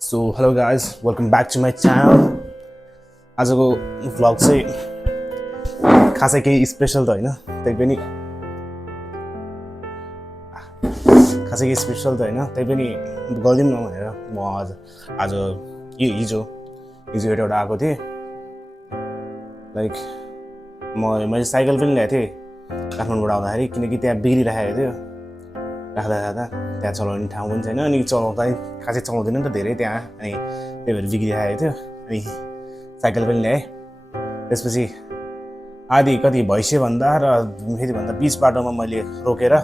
So hello guys, welcome back to my channel. आजको vlog चाहिँ खासै केही स्पेशल त हैन, त्यही पनि खासै केही स्पेशल त हैन, त्यही पनि गर्दिम न भनेर म आज हिजो एउटा आएको थिएँ। लाइक मैले साइकल पनि ल्याएको थिएँ काठमाडौँबाट आउँदाखेरि, किनकि त्यहाँ बिग्रिरहेको थियो। राख्दा त्यहाँ चलाउने ठाउँ पनि छैन, अनि चलाउँदा खासै चलाउँदैन नि त धेरै त्यहाँ, अनि त्यही भएर बिग्रिरहेको थियो। अनि साइकल पनि ल्याएँ। त्यसपछि आधी कति भइसक्यो भन्दा र फेरि भन्दा बिच बाटोमा मैले रोकेर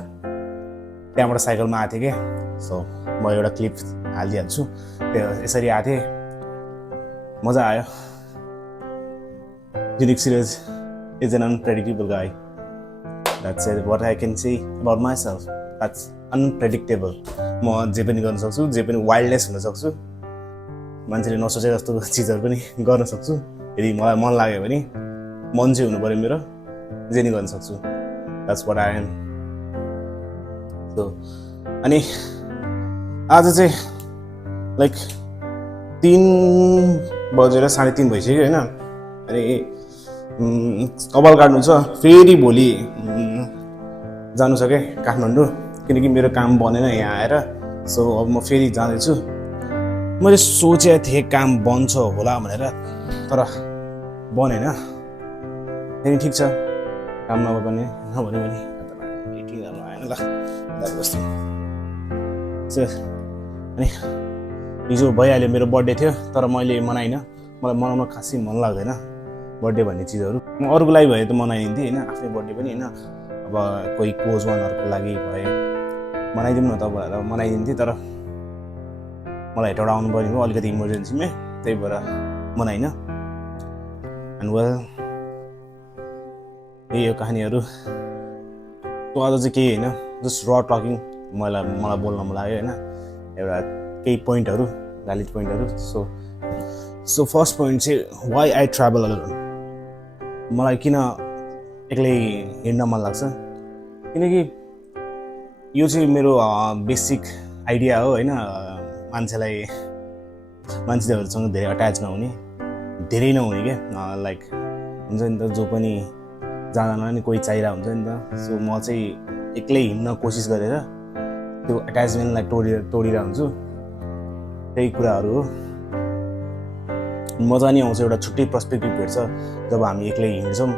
त्यहाँबाट साइकलमा आएको थिएँ कि। सो म एउटा क्लिप हालिदिइहाल्छु। त्यो यसरी आएको थिएँ, मजा आयो। Unique Siraj is an unpredictable guy. That's it. What I can say about myself. That's unpredictable. म जे पनि गर्न सक्छु, जे पनि वाइल्डनेस हुन सक्छु, मान्छेले नसोचे जस्तो चिजहरू पनि गर्न सक्छु। यदि मलाई मन लाग्यो भने मन चाहिँ हुनु पर्यो मेरो, जे नि गर्न सक्छु। That's what I am. So अनि आज चाहिँ लाइक 3:30 भइसक्यो हैन। अनि कपाल काट्नु छ, फेरि भोलि जानु छ के काठमाडौँ, किनकि मेरो काम बनेन यहाँ आएर। सो अब म फेरि जाँदैछु। मैले सोचेको थिएँ काम बन्छ होला भनेर, तर बनेन। फेरि ठिक छ, काम नभए पनि नभने पनि आएन ल बस्छु। अनि हिजो भइहाल्यो, मेरो बर्थडे थियो, तर मैले मनाइनँ। मलाई मनाउन खासै मन लाग्दैन बर्थडे भन्ने चिजहरू। म अरूको लागि भए त मनाइदिन्थेँ होइन, आफ्नै बर्थडे पनि होइन। अब कोही क्लोज वानहरूको लागि भए मनाइदिउँ न त भनेर मनाइदिन्थेँ, तर मलाई हेटौँडा आउनु पर्ने भयो अलिकति इमर्जेन्सीमा, त्यही भएर मनाइनँ। एन्ड वेल यही हो कहानीहरू। त्यो आज चाहिँ केही होइन, जस्ट र टकिङ। मलाई बोल्न मन लाग्यो होइन, एउटा केही पोइन्टहरू, भ्यालिड पोइन्टहरू। सो फर्स्ट पोइन्ट चाहिँ वाइ आई ट्राभल अलोन। मलाई किन एक्लै हिँड्न मन लाग्छ, किनकि यो चाहिँ मेरो बेसिक आइडिया हो होइन। मान्छेहरूसँग धेरै अट्याच नहुने, धेरै नहुने क्या। लाइक हुन्छ नि त, जो पनि जाँदामा नि कोही चाहिरहेको हुन्छ नि त। सो म चाहिँ एक्लै हिँड्न कोसिस गरेर त्यो एट्याचमेन्टलाई तोडिरहेको हुन्छु। त्यही कुराहरू हो। मजा नि आउँछ, एउटा छुट्टै पर्सपेक्टिभ भेट्छ जब हामी एक्लै हिँड्छौँ।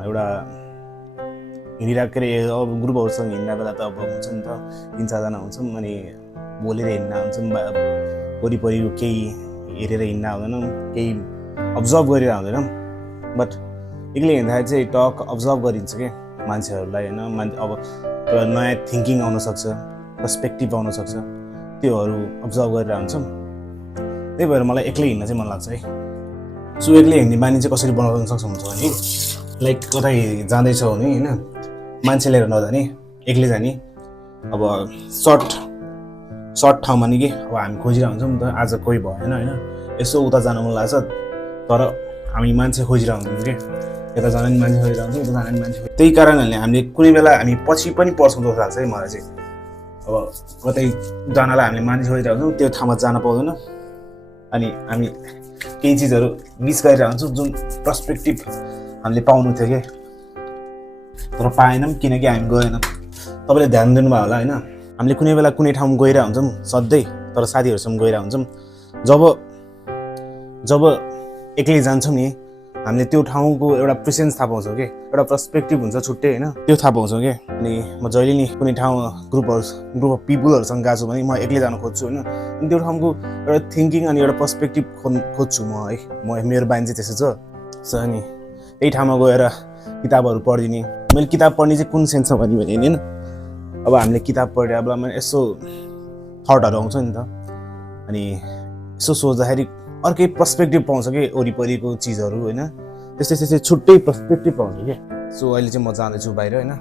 एउटा हिँडिरहेको के अरे अब ग्रुपहरूसँग हिँड्दा बेला त अब हुन्छ नि त, 3-4जना हुन्छौँ, अनि बोलेर हिँड्दा हुन्छौँ। वरिपरिको केही हेरेर हिँड्दा हुँदैनौँ, केही अब्जर्भ गरेर हुँदैनौँ। बट एक्लै हिँड्दाखेरि चाहिँ टक अब्जर्भ गरिन्छ क्या मान्छेहरूलाई होइन। अब एउटा नयाँ थिङ्किङ आउनसक्छ, पर्सपेक्टिभ आउनसक्छ, त्योहरू अब्जर्भ गरेर हुन्छौँ। त्यही भएर मलाई एक्लै हिँड्न चाहिँ मन लाग्छ है। सो एक्लै हिँड्ने बानी चाहिँ कसरी बनाउन सक्छौँ भने, लाइक कतै जाँदैछौ भने होइन, मान्छे लिएर नजाने, एक्लै जाने। अब सर्ट ठाउँमा नि कि अब हामी खोजिरहेको हुन्छौँ नि त, आज कोही भएन होइन, यसो उता जान मन लाग्छ, तर हामी मान्छे खोजिरहेको हुन्छौँ कि यता जान नि मान्छे खोजिरहेको हुन्छौँ, उता जान नि मान्छे। त्यही कारणले हामीले कुनै बेला हामी पछि पनि पर्छौँ जस्तो लाग्छ है मलाई चाहिँ। अब कतै जानलाई हामीले मान्छे खोजिरहेको हुन्छौँ, त्यो ठाउँमा जान पाउँदैन, अनि हामी केही चिजहरू मिस गरिरहेको हुन्छौँ जुन पर्सपेक्टिभ हामीले पाउनु थियो कि, तर पाएनौँ किनकि हामी गएनौँ। तपाईँले ध्यान दिनुभयो होला होइन, हामीले कुनै बेला कुनै ठाउँ गइरहेको हुन्छौँ सधैँ, तर साथीहरूसँग गइरहेको हुन्छौँ। जब एक्लै जान्छौँ नि, हामीले त्यो ठाउँको एउटा प्रेसेन्स थाहा पाउँछौँ कि, एउटा पर्सपेक्टिभ हुन्छ छुट्टै होइन, त्यो थाहा पाउँछौँ कि। अनि म जहिले नि कुनै ठाउँ ग्रुप अफ पिपुलहरूसँग गएको छु भने म एक्लै जान खोज्छु होइन। अनि त्यो ठाउँको एउटा थिङ्किङ अनि एउटा पर्सपेक्टिभ खोज्छु म है। मेरो बानी चाहिँ त्यसो छ। सो अनि त्यही ठाउँमा गएर किताबहरू पढिदिने। मैले किताब पढ्ने चाहिँ कुन सेन्समा भने होइन, अब हामीले किताब पढेर अब यसो थटहरू आउँछ नि त, अनि यसो सोच्दाखेरि अर्कै पर्सपेक्टिभ पाउँछ कि वरिपरिको चिजहरू होइन, त्यस्तै छुट्टै पर्सपेक्टिभ पाउँछ कि। सो अहिले चाहिँ म जाँदैछु बाहिर होइन,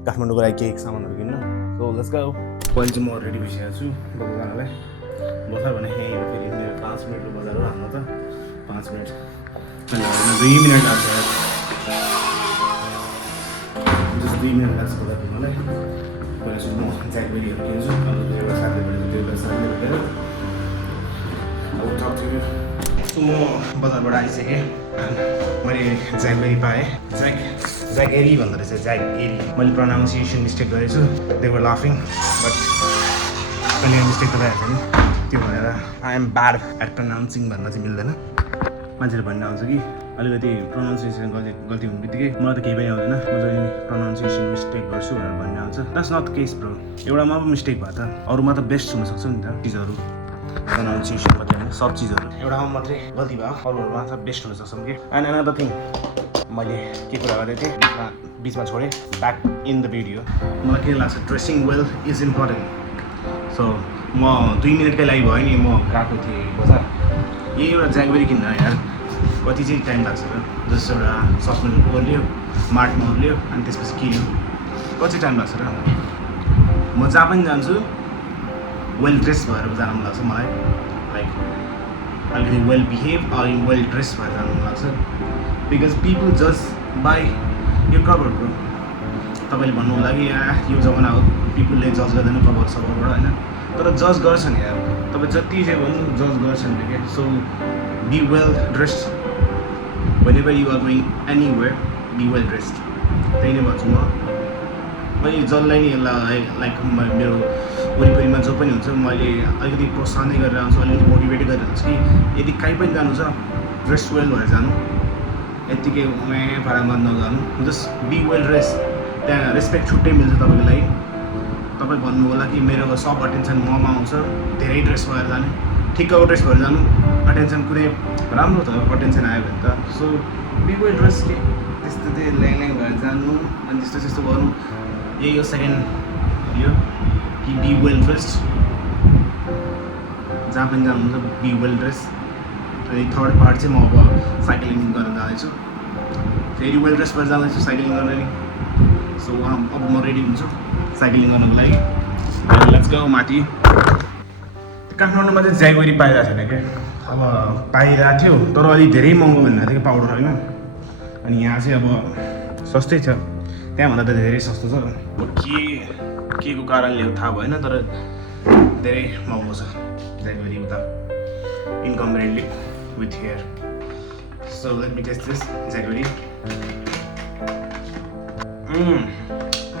काठमाडौँको लागि केही सामानहरू किन्न। So let's go. अहिले चाहिँ म रेडी भइसकेको छु बजार जानलाई। बजार भने फेरि मेरो 5 मिनटको बजार हो हाम्रो त, 5 मिनट अनि 2 मिनट लाग्छ। 2 मिनट लाग्छ होला मलाई पहिला सुरु म ज्याकबेरीहरू किन्छु अन्त एउटा साथी भेटेर अब टक्थ्यो सो म बजारबाट आइसकेँ मैले ज्याकबेरी पाएँ ज्यागेरी भन्दो रहेछ ज्यागेरी मैले प्रोनाउन्सिएसन मिस्टेक गरेछु दे वर लाफिङ बट कहिले मिस्टेक त भइहाल्छ नि त्यो भनेर आई एम ब्याड एट प्रोनाउन्सिङ भन्न चाहिँ मिल्दैन मान्छेले भन्ने आउँछ कि अलिकति प्रोनाउन्सिएसन गल्ती हुने बित्तिकै मलाई त केही पनि आउँदैन म चाहिँ प्रोनाउन्सिएसन मिस्टेक गर्छु भनेर भन्ने आउँछ द्याट्स नट केस ब्रो एउटामा पो मिस्टेक भयो त अरूमा त बेस्ट हुनसक्छ नि त चिजहरू प्रोनाउन्सिएसन मात्रै होइन सब चिजहरू एउटामा मात्रै गल्ती भयो अरूहरूमा त बेस्ट हुनसक्छौँ कि एन्ड अनदर थिङ मैले के कुरा गरेको थिएँ बिचमा छोडेँ ब्याक इन द भिडियो मलाई के लाग्छ dressing well is important so म 2 मिनटकै लागि भयो नि म गएको थिएँ बजार यही एउटा ज्याकबेरी किन्न यार कति चाहिँ टाइम लाग्छ र जस्तो एउटा सपमा ओर्लियो मार्टमा ओर्लियो अनि त्यसपछि किन्यो कति टाइम लाग्छ र म जहाँ पनि जान्छु वेल ड्रेस भएर जानु मन लाग्छ मलाई लाइक अलिकति वेल बिहेभ अलिक वेल ड्रेस भएर जानु मन लाग्छ बिकज पिपल जस्ट बाई यो कभर ब्रो तपाईँले भन्नु होला कि यो जमाना हो पिपलले जज गर्दैन कभर सभरबाट होइन तर जज गर्छन् यार तपाईँ जति चाहिँ भन्नु जज गर्छन् क्या so be well dressed whenever you are going anywhere be well dressed त्यही नै भन्छु म मैले जसलाई नि यसलाई लाइक मेरो वरिपरिमा जो पनि हुन्छ मैले अलिकति प्रोत्साहनै गरेर आउँछु अलिकति मोटिभेट गरेर आउँछु कि यदि कहीँ पनि जानु छ ड्रेस वेल भएर जानु यत्तिकै भाडामा नजानु जस्ट बी वेल ड्रेस त्यहाँ रेस्पेक्ट छुट्टै मिल्छ तपाईँको लागि तपाईँ भन्नु होला कि मेरो सब अटेन्सन ममा आउँछ धेरै ड्रेस भएर जाने ठिक्कको ड्रेस भएर जानु अटेन्सन कुनै राम्रो त अटेन्सन आयो भने त सो बी वेल ड्रेस के त्यस्तो चाहिँ ल्याङ भएर जानु अनि त्यस्तो गर्नु यही हो सेकेन्ड यो कि बी वेल ड्रेस्ड जहाँ पनि जानुहुन्छ बी वेल ड्रेस अनि थर्ड पार्ट चाहिँ म अब साइक्लिङ गर्न जाँदैछु फेरि वेल ड्रेस भएर जाँदैछु साइक्लिङ गर्न नि सो अब म रेडी हुन्छु साइक्लिङ गर्नको लागि लेट्स गो माथि काठमाडौँमा चाहिँ ज्याकबेरी पाइरहेको छैन क्या अब पाइरहेको थियो तर अलिक धेरै महँगो भन्नु थियो कि पाउडर होइन अनि यहाँ चाहिँ अब सस्तै छ त्यहाँभन्दा त धेरै सस्तो छ के को कारणले हो थाहा भएन तर धेरै महँगो छ ज्याकबेरी उता incomparatively with here so let me taste this jackberry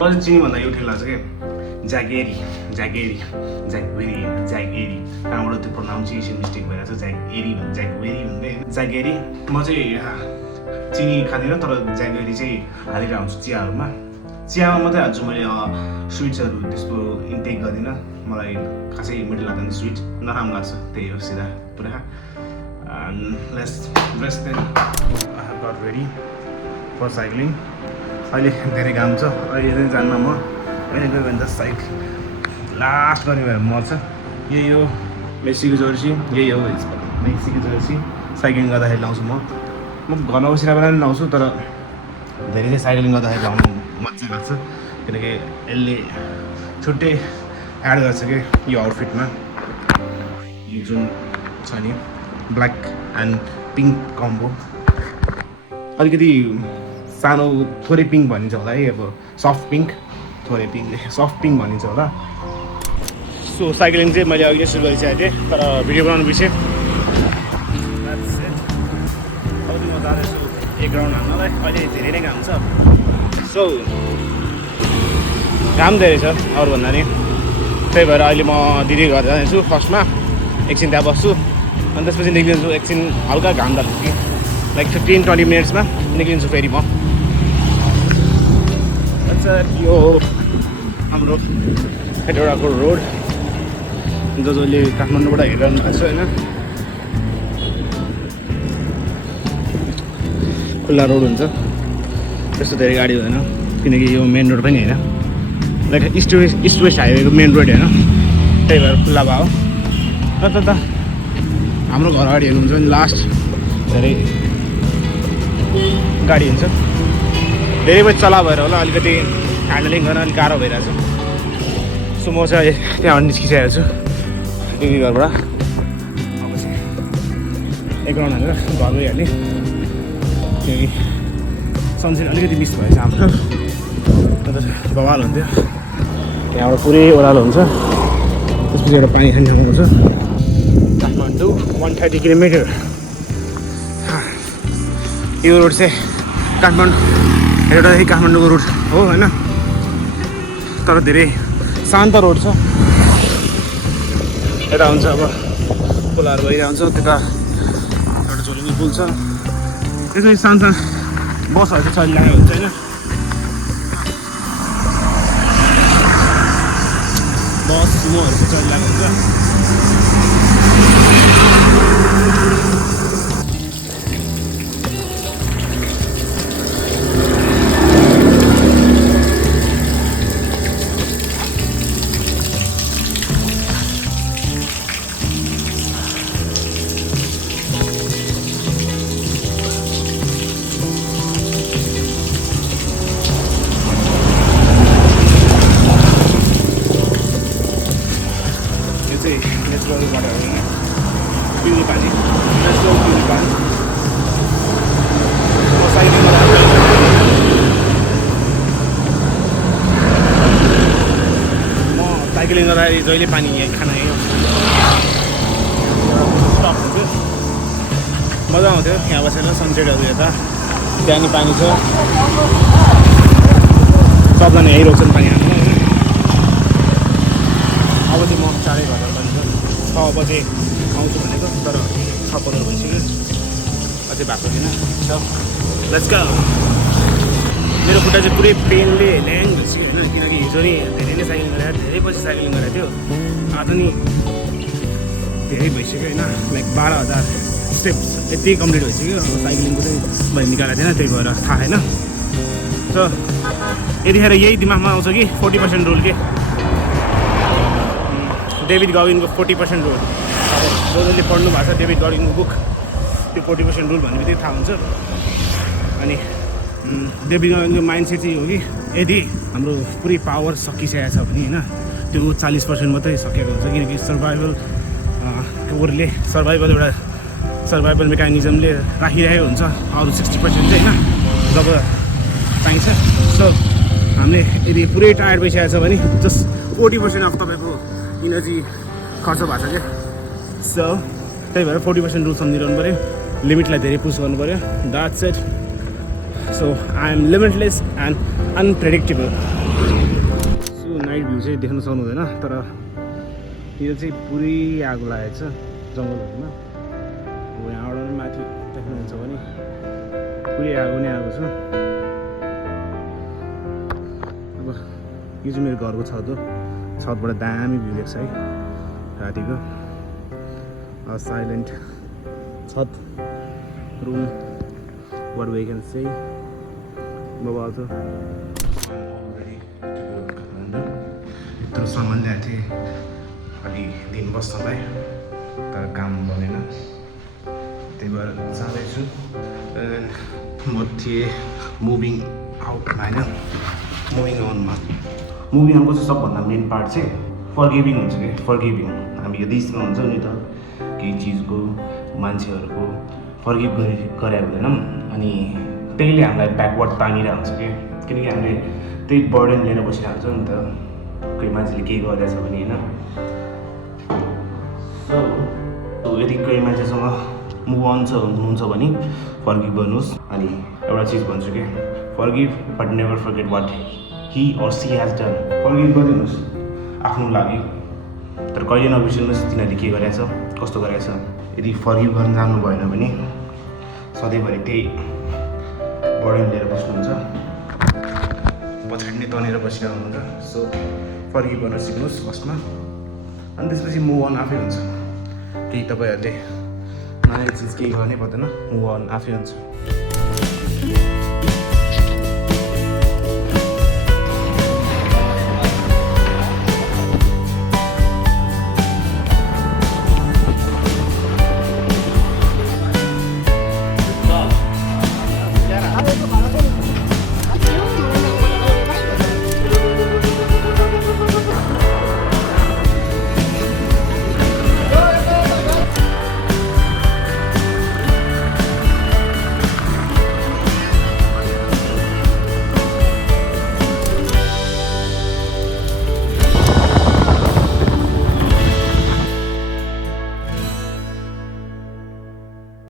पछि चिनीभन्दा यो ठिक लाग्छ क्या ज्यागेरी कहाँबाट त्यो प्रोनाउन्सिएसन मिस्टेक भएर चाहिँ ज्यागेरी भन्दै ज्यागेरी म चाहिँ चिनी खाँदिनँ तर ज्यागेरी चाहिँ हालेर आउँछु चियामा मात्रै हाल्छु मैले स्विट्सहरू त्यस्तो इन्टेक गर्दिनँ मलाई खासै मिठो लाग्दैन स्विट नराम्रो लाग्छ त्यही हो सिधा पुरा let's dress then I have got ready for cycling अहिले धेरै घाम छ अहिले चाहिँ जान्न म अहिले गयो भने त साइड लास्ट गर्ने भएर मर्छ यही हो मेसीको जर्सी यही हो मेसीको जर्सी साइक्लिङ गर्दाखेरि लाउँछु म घरमा बसिरहेको बेला पनि लाउँछु तर धेरै चाहिँ साइक्लिङ गर्दाखेरि लाउनु मजा लाग्छ किनकि यसले छुट्टै एड गर्छ कि यो आउटफिटमा यो जुन छ नि ब्ल्याक एन्ड पिङ्क कम्बो अलिकति सानो थोरै पिङ्क भनिन्छ होला है अब सफ्ट पिङ्क थोरै पिङ्क सफ्ट पिङ्क भनिन्छ होला सो साइक्लिङ चाहिँ मैले अघि सुरु गरिसकेको थिएँ तर भिडियो बनाउनु बिर्सेँ म जाँदैछु एक राउन्ड हान्नलाई अहिले धेरै नै घाम छ सो घाम धेरै छ अरूभन्दा नि त्यही भएर अहिले म दिदी घर जाँदैछु फर्स्टमा एकछिन त्यहाँ बस्छु अनि त्यसपछि निक्लिन्छु एकछिन हल्का घाम लाग्छ कि लाइक 15-20 मिनट्समा निक्लिन्छु फेरि म यो हाम्रो हेटौडाको रोड जसले काठमाडौँबाट हेरिरहनु भएको छ होइन खुल्ला रोड हुन्छ त्यस्तो धेरै गाडी हुँदैन किनकि यो मेन रोड पनि होइन लाइक इस्ट वेस्ट हाइवेको मेन रोड होइन त्यही भएर खुल्ला भयो त हाम्रो घर अगाडि हेर्नुहुन्छ भने लास्ट धेरै गाडी हुन्छ धेरै बजी चला भएर होला अलिकति ह्यान्डलिङ गर्न अलिक गाह्रो भइरहेछ सो म चाहिँ त्यहाँबाट निस्किसकेको छु दिदी घरबाट अब चाहिँ एक राउन्ड हालेर घर गइहाल्ने किनकि सनसेट अलिकति मिस भएछ हाम्रो बवाल हुन्थ्यो त्यहाँबाट पुरै ओह्रालो हुन्छ त्यसपछि एउटा पानी खाने ठाउँ हुन्छ काठमाडौँ 130 किलोमिटर यो रोड चाहिँ एउटै काठमाडौँको रोड हो होइन तर धेरै शान्त रोड छ यता हुन्छ अब पुलहरू भइरहन्छ त्यता एउटा झोलुङ्गी पुल छ त्यसमा सानो बसहरू चाहिँ चलिरहेको हुन्छ होइन बस सुमोहरू चाहिँ चलिरहेको हुन्छ पिउने पानी नेचुरल पिउने पानी म साइक्लिङ गर्दाखेरि जहिले पानी यहाँ खाना स्टप हुन्थ्यो मजा आउँथ्यो यहाँ बसेर सनसेटहरू हेर्दा त्यहाँ नि पानी छ सबजना यहीँ रोक्छन् पानी हाल्नु होइन अब चाहिँ म 4 घन्टा बन्छ 6 बजे आउँछु भनेको तर 6:15 भइसक्यो अझै भएको छैन सो लेट्स गो मेरो खुट्टा चाहिँ पुरै पेनले ल्याङ भइसक्यो होइन किनकि हिजो नि धेरै नै साइक्लिङ गरेको धेरै पछि साइक्लिङ गरेको थियो आज नि धेरै भइसक्यो होइन लाइक 12,000 स्टेप्स यति कम्प्लिट भइसक्यो अब साइक्लिङको चाहिँ मैले निकालेको थिएन त्यही भएर थाहा छैन सो यतिखेर यही दिमागमा आउँछ कि 40% रुल के डेभिड गगिनको 40% रुल अब जसले पढ्नु भएको छ डेभिड गगिनको बुक त्यो 40% रुल भन्ने बित्तिकै थाहा हुन्छ अनि डेभिड गगिनको माइन्डसेट चाहिँ हो कि यदि हाम्रो पुरै पावर सकिसकेको छ भने होइन त्यो 40% मात्रै सकिएको हुन्छ किनकि सर्भाइभल एउटा सर्भाइभल मेकानिजमले राखिरहेको हुन्छ अरू 60% चाहिँ होइन जब चाहिन्छ सो हामीले यदि पुरै टायर्ड भइसकेको छ भने जस्ट 40% अफ तपाईँको इनर्जी खर्च भएको छ क्या सो त्यही भएर 40% रुल सम्झिरहनु पऱ्यो लिमिटलाई धेरै पुस गर्नु पऱ्यो that's it so I am limitless and unpredictable so night view चाहिँ देख्न सक्नु हुँदैन तर यो चाहिँ पुरै आगो लागेको छ जङ्गलहरूमा अब यहाँबाट पनि माथि देख्नुहुन्छ भने पुरै आगो नै आएको छ अब यो चाहिँ मेरो घरको छत हो छतबाट दामी भ्यू देख्छ है रातिको साइलेन्ट छत रुम वाट वी क्यान से बाबा त यत्रो सामान ल्याएको थिएँ अलि दिन बस्नलाई तर काम बनेन त्यही भएर जाँदैछु म थिएँ मुभिङ आउटमा होइन मुभिङ अनमा मुभी हमको चाहिँ सबभन्दा मेन पार्ट चाहिँ फर्गिभिङ हुन्छ कि फर्गिभिङ हामी यो देशमा हुन्छ नि त केही चिजको मान्छेहरूको फर्गिभ गरे हुँदैनौँ अनि त्यहीले हामीलाई ब्याकवर्ड तानिरहेको हुन्छ कि किनकि हामीले त्यही बर्डन लिएर बसिरहेको हुन्छ नि त कोही मान्छेले केही गरिरहेछ भने होइन सो यदि कोही मान्छेसँग मुभ अन हुनुहुन्छ भने फर्गिभ गर्नुहोस् अनि एउटा चिज भन्छु कि forgive but never forget what he or she has done forgive गरिदिनुहोस् आफ्नो लागि तर कहिले नबिर्सिनुहोस् तिनीहरूले के गरेछ कस्तो गरेछ यदि फर्गिभ गर्न जान्नु भएन भने सधैँभरि त्यही बर्डन लिएर बस्नुहुन्छ पछाडि नै तनेर बसिरहेको हुनुहुन्छ सो फर्गिभ गर्न सिक्नुहोस् फर्स्टमा अनि त्यसपछि मुभ अन आफै हुन्छ केही तपाईँहरूले नयाँ चिज केही गर्नै पर्दैन मुभ अन आफै हुन्छ